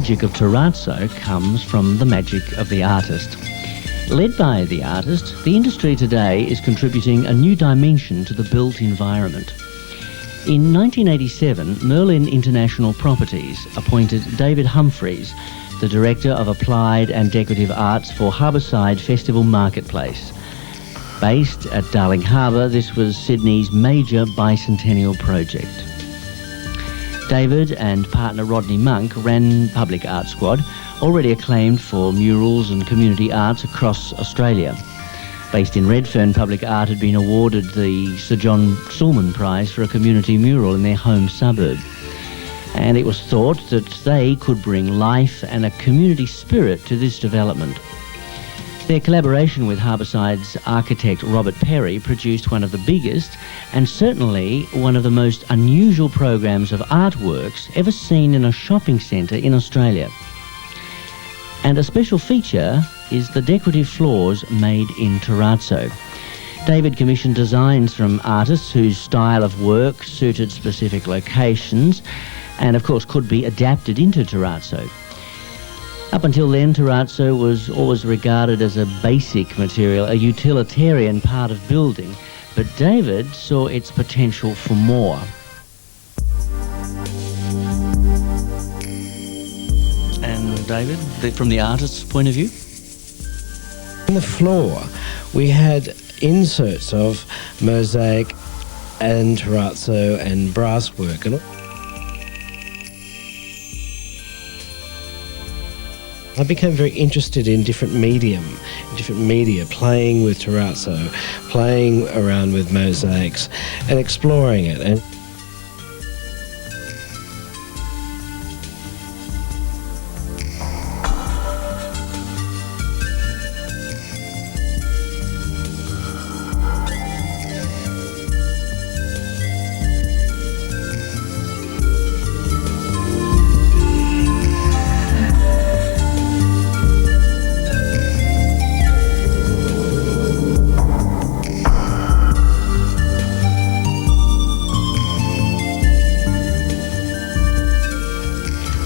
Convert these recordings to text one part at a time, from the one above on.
magic of Terrazzo comes from the magic of the artist. Led by the artist, the industry today is contributing a new dimension to the built environment. In 1987, Merlin International Properties appointed David Humphries, the Director of Applied and Decorative Arts for Harbourside Festival Marketplace. Based at Darling Harbour, this was Sydney's major bicentennial project. David and partner Rodney Monk ran Public Art Squad, already acclaimed for murals and community arts across Australia. Based in Redfern, Public Art had been awarded the Sir John Sulman Prize for a community mural in their home suburb. And it was thought that they could bring life and a community spirit to this development. Their collaboration with Harbourside's architect Robert Perry produced one of the biggest and certainly one of the most unusual programs of artworks ever seen in a shopping centre in Australia. And a special feature is the decorative floors made in Terrazzo. David commissioned designs from artists whose style of work suited specific locations and of course could be adapted into Terrazzo. Up until then, Terrazzo was always regarded as a basic material, a utilitarian part of building, but David saw its potential for more. And David, from the artist's point of view? On the floor, we had inserts of mosaic and terrazzo and brasswork. And I became very interested in different media, playing with terrazzo, playing around with mosaics and exploring it. And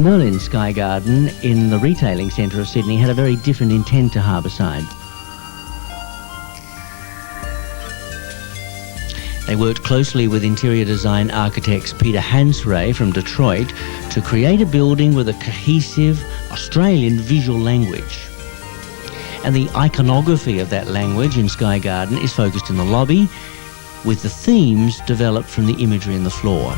Merlin Sky Garden in the retailing centre of Sydney had a very different intent to Harbourside. They worked closely with interior design architects Peter Hansray from Detroit to create a building with a cohesive Australian visual language. And the iconography of that language in Sky Garden is focused in the lobby, with the themes developed from the imagery in the floor.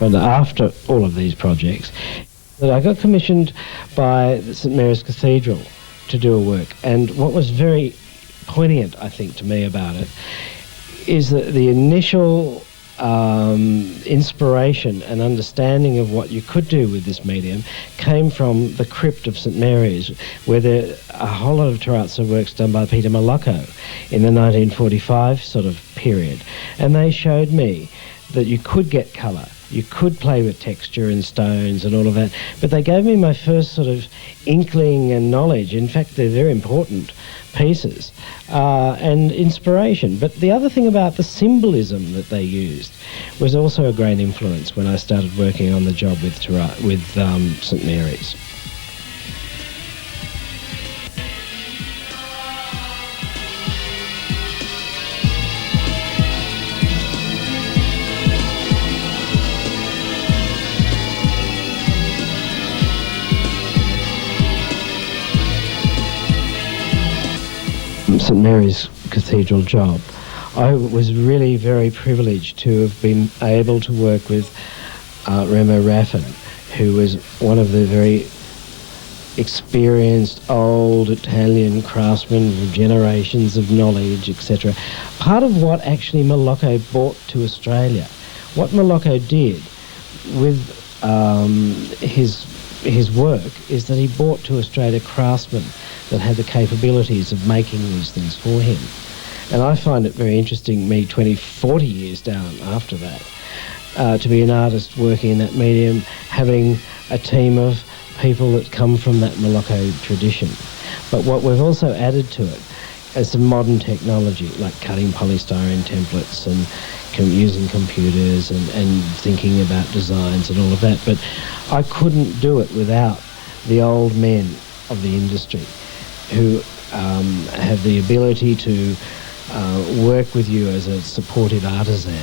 But after all of these projects, I got commissioned by the St Marys Cathedral to do a work. And what was very poignant, I think, to me about it is that the initial inspiration and understanding of what you could do with this medium came from the crypt of St Marys, where there are a whole lot of terrazzo works done by Peter Malocco in the 1945 sort of period. And they showed me that you could get colour, you could play with texture and stones and all of that, but they gave me my first sort of inkling and knowledge. In fact, they're very important pieces and inspiration. But the other thing about the symbolism that they used was also a great influence when I started working on the job with St Marys. St Marys Cathedral job, I was really very privileged to have been able to work with Remo Raffin, who was one of the very experienced old Italian craftsmen with generations of knowledge, etc. Part of what actually Malocco brought to Australia, what Malocco did with his work is that he brought to Australia craftsmen that had the capabilities of making these things for him. And I find it very interesting, me 40 years down after that, to be an artist working in that medium, having a team of people that come from that Morocco tradition. But what we've also added to it is some modern technology, like cutting polystyrene templates and using computers and thinking about designs and all of that. But I couldn't do it without the old men of the industry who have the ability to work with you as a supportive artisan.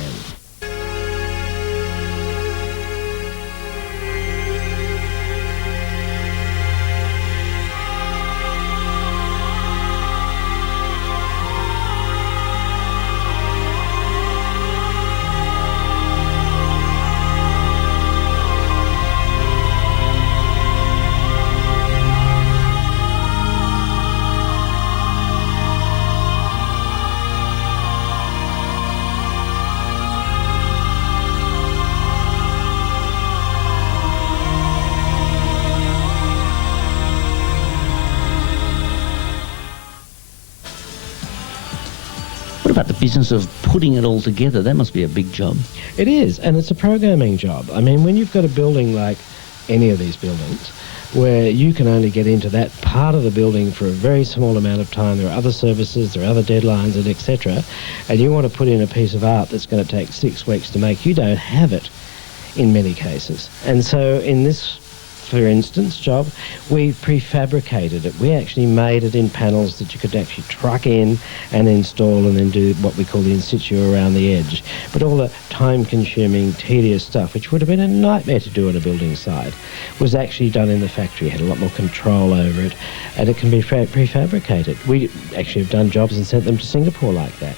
What about the business of putting it all together? That must be a big job. It is, and it's a programming job. I mean, when you've got a building like any of these buildings, where you can only get into that part of the building for a very small amount of time, there are other services, there are other deadlines, and etc., and you want to put in a piece of art that's going to take 6 weeks to make, you don't have it in many cases. And so in this, for instance, job, we prefabricated it. We actually made it in panels that you could actually truck in and install and then do what we call the in situ around the edge. But all the time-consuming, tedious stuff, which would have been a nightmare to do on a building site, was actually done in the factory. Had a lot more control over it, and it can be prefabricated. We actually have done jobs and sent them to Singapore like that.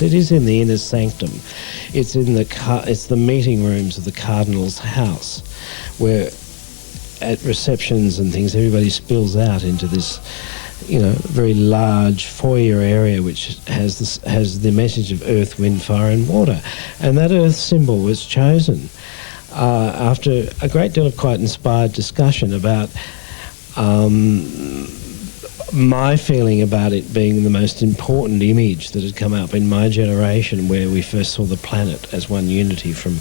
It is in the inner sanctum. It's in it's the meeting rooms of the Cardinal's house, where at receptions and things everybody spills out into this, very large foyer area which has the message of earth, wind, fire and water. And that earth symbol was chosen after a great deal of quite inspired discussion about my feeling about it being the most important image that had come up in my generation, where we first saw the planet as one unity from,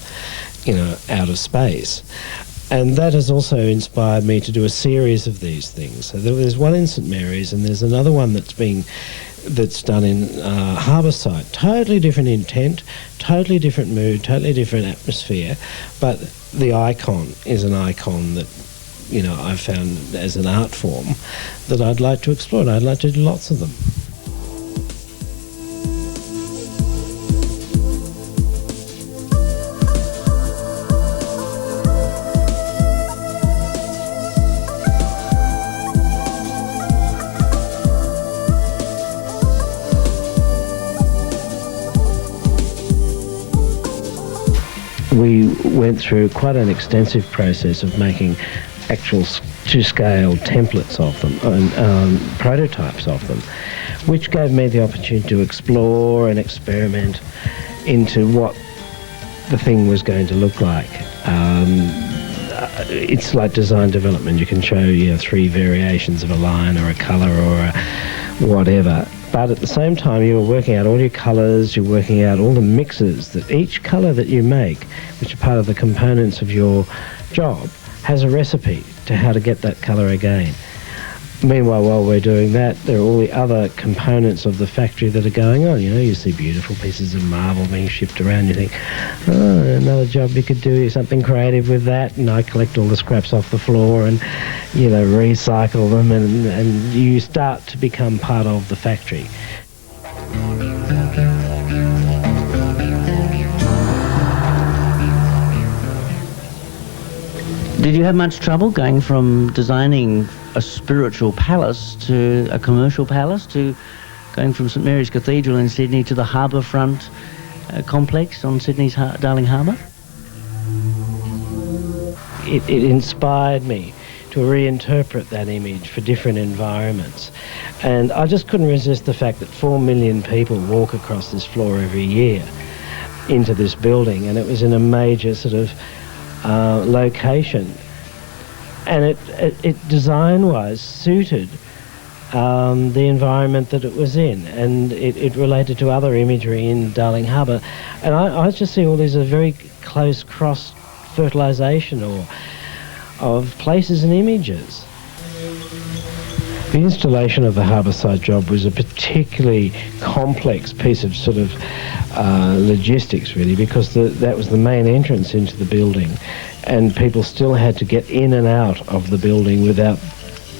outer space. And that has also inspired me to do a series of these things. So there's one in St Marys, and there's another one that's done in Harbourside. Totally different intent, totally different mood, totally different atmosphere, but the icon is an icon that I found as an art form that I'd like to explore, and I'd like to do lots of them. We went through quite an extensive process of making actual to-scale templates of them and prototypes of them, which gave me the opportunity to explore and experiment into what the thing was going to look like. It's like design development. You can show 3 variations of a line or a colour or a whatever, but at the same time you're working out all your colours, you're working out all the mixes that each colour that you make, which are part of the components of your job, has a recipe to how to get that colour again. Meanwhile, while we're doing that, there are all the other components of the factory that are going on. You see beautiful pieces of marble being shipped around. You think, another job you could do something creative with that. And I collect all the scraps off the floor and, recycle them, and you start to become part of the factory. Did you have much trouble going from designing a spiritual palace to a commercial palace, to going from St Marys Cathedral in Sydney to the harbourfront complex on Sydney's Darling Harbour? It inspired me to reinterpret that image for different environments. And I just couldn't resist the fact that 4 million people walk across this floor every year into this building, and it was in a major sort of location. And it design-wise suited the environment that it was in, and it related to other imagery in Darling Harbour. And I just see all these as a very close cross-fertilisation of places and images. The installation of the Harbourside job was a particularly complex piece of sort of logistics, really, because that was the main entrance into the building, and people still had to get in and out of the building without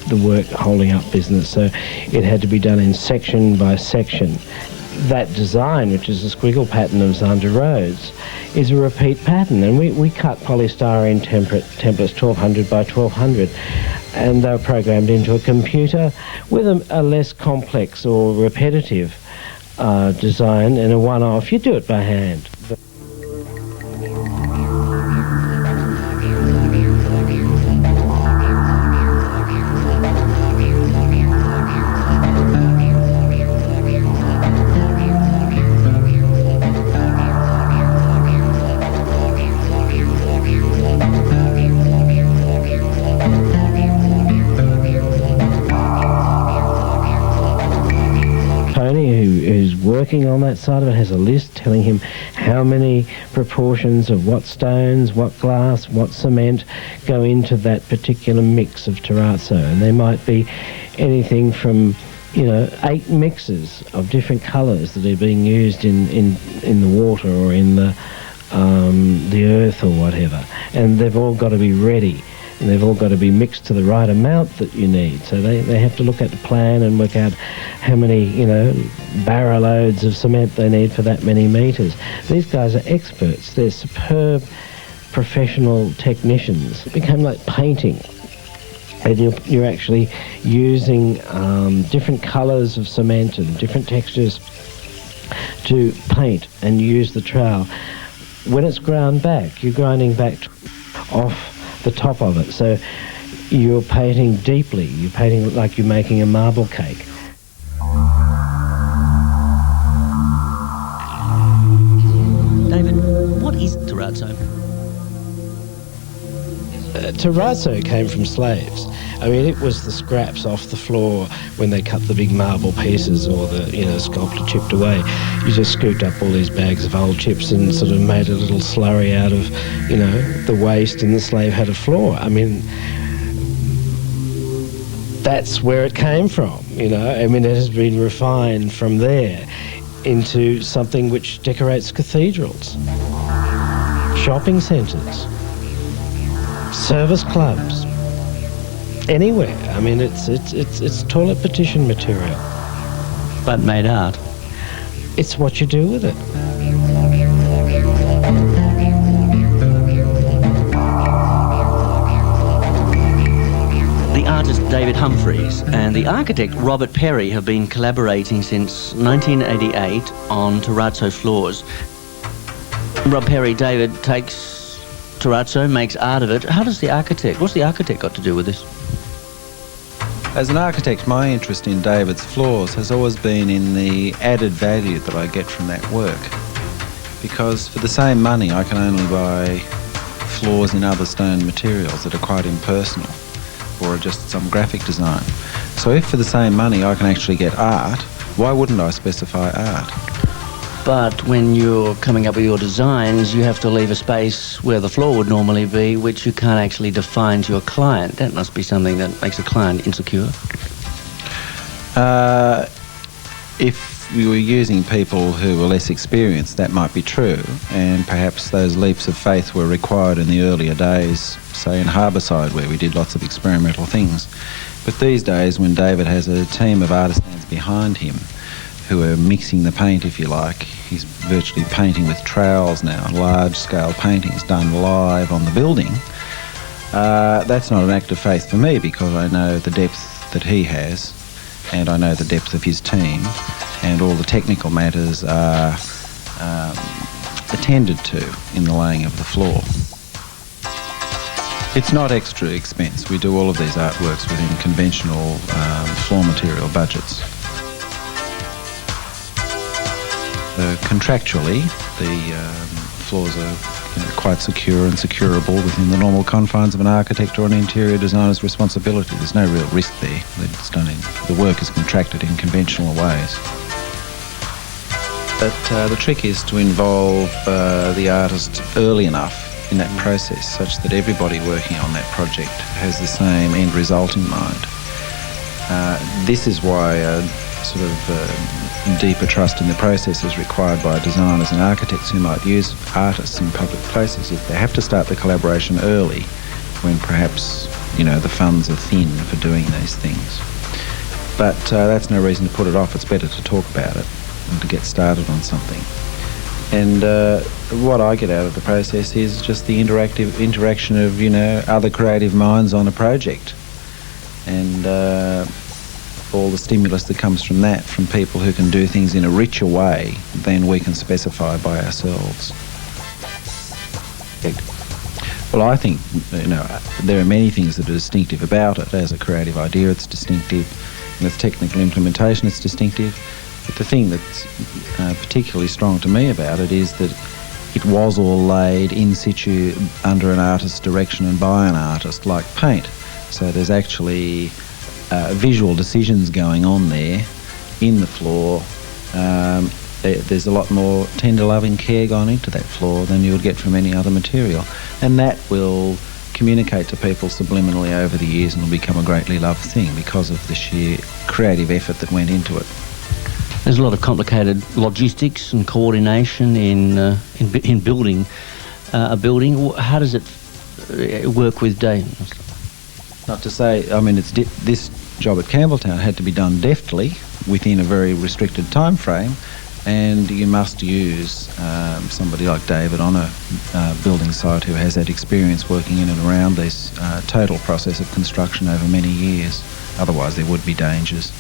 the work holding up business, so it had to be done in section by section. That design, which is a squiggle pattern of Zandra Rhodes, is a repeat pattern, and we cut polystyrene templates 1200 by 1200, and they were programmed into a computer with a less complex or repetitive design and a one-off. You do it by hand. Who's working on that side of it has a list telling him how many proportions of what stones, what glass, what cement go into that particular mix of terrazzo, and there might be anything from 8 mixes of different colours that are being used in the water or in the earth or whatever, and they've all got to be ready. And they've all got to be mixed to the right amount that you need. So they have to look at the plan and work out how many, barrow loads of cement they need for that many metres. These guys are experts. They're superb professional technicians. It became like painting. And you're actually using different colours of cement and different textures to paint and use the trowel. When it's ground back, you're grinding back off the top of it, so you're painting deeply. You're painting like you're making a marble cake. David, what is terrazzo? Terrazzo came from slaves. I mean, it was the scraps off the floor when they cut the big marble pieces or the sculptor chipped away. You just scooped up all these bags of old chips and sort of made a little slurry out of, the waste, and the slave had a floor. I mean, that's where it came from, it has been refined from there into something which decorates cathedrals, shopping centres, service clubs, anywhere. I mean, it's toilet petition material. But made art. It's what you do with it. The artist David Humphries and the architect Robert Perry have been collaborating since 1988 on terrazzo floors. Rob Perry, David, takes terrazzo, makes art of it. What's the architect got to do with this? As an architect, my interest in David's floors has always been in the added value that I get from that work. Because for the same money, I can only buy floors in other stone materials that are quite impersonal, or just some graphic design. So if for the same money I can actually get art, why wouldn't I specify art? But when you're coming up with your designs, you have to leave a space where the floor would normally be, which you can't actually define to your client. That must be something that makes a client insecure. If we were using people who were less experienced, that might be true, and perhaps those leaps of faith were required in the earlier days, say in Harbourside, where we did lots of experimental things. But these days, when David has a team of artisans behind him who are mixing the paint, if you like, he's virtually painting with trowels now, large-scale paintings done live on the building. That's not an act of faith for me, because I know the depth that he has, and I know the depth of his team, and all the technical matters are attended to in the laying of the floor. It's not extra expense. We do all of these artworks within conventional floor material budgets. Contractually, the floors are quite secure and securable within the normal confines of an architect or an interior designer's responsibility. There's no real risk there. It's done the work is contracted in conventional ways. But the trick is to involve the artist early enough in that process, such that everybody working on that project has the same end result in mind. This is why a sort of deeper trust in the process is required by designers and architects who might use artists in public places. If they have to start the collaboration early, when perhaps, the funds are thin for doing these things. But that's no reason to put it off. It's better to talk about it and to get started on something. And what I get out of the process is just the interaction of, other creative minds on a project. And all the stimulus that comes from that, from people who can do things in a richer way than we can specify by ourselves. Well, I think, there are many things that are distinctive about it. As a creative idea, it's distinctive. And its technical implementation, it's distinctive. But the thing that's particularly strong to me about it is that it was all laid in situ under an artist's direction and by an artist, like paint. So there's actually visual decisions going on there in the floor. There's a lot more tender loving care gone into that floor than you would get from any other material. And that will communicate to people subliminally over the years and will become a greatly loved thing because of the sheer creative effort that went into it. There's a lot of complicated logistics and coordination in building a building. How does it work with Dave? Not to say, this job at Campbelltown had to be done deftly within a very restricted time frame, and you must use somebody like David on a building site who has that experience working in and around this total process of construction over many years. Otherwise there would be dangers.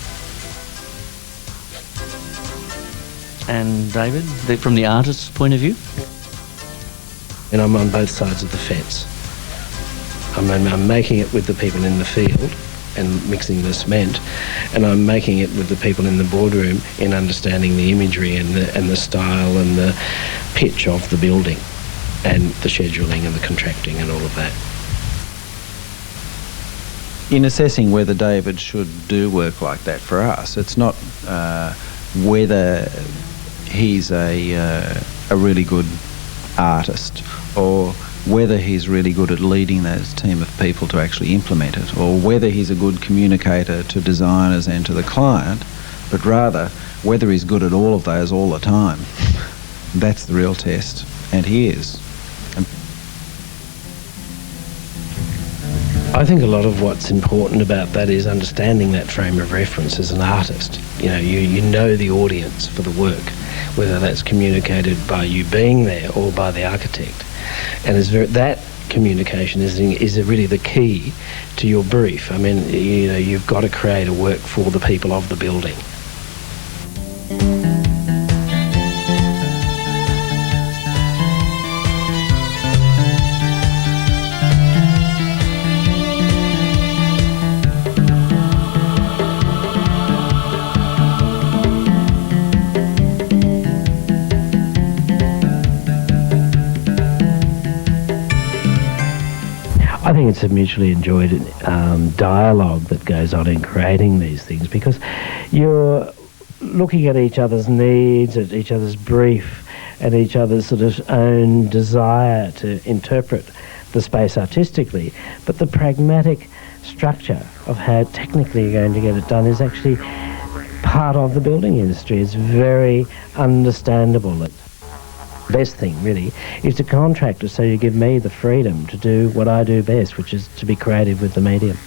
And David, from the artist's point of view? And I'm on both sides of the fence. I'm making it with the people in the field and mixing the cement, and I'm making it with the people in the boardroom in understanding the imagery and the style and the pitch of the building and the scheduling and the contracting and all of that. In assessing whether David should do work like that for us, it's not whether he's a really good artist or whether he's really good at leading that team of people to actually implement it, or whether he's a good communicator to designers and to the client, but rather whether he's good at all of those all the time. That's the real test, and he is. I think a lot of what's important about that is understanding that frame of reference as an artist. You know the audience for the work, whether that's communicated by you being there or by the architect. And that communication is really the key to your brief. You've got to create a work for the people of the building. I think it's a mutually enjoyed dialogue that goes on in creating these things, because you're looking at each other's needs, at each other's brief, and each other's sort of own desire to interpret the space artistically. But the pragmatic structure of how technically you're going to get it done is actually part of the building industry. It's very understandable. The best thing, really, is to contract it so you give me the freedom to do what I do best, which is to be creative with the medium.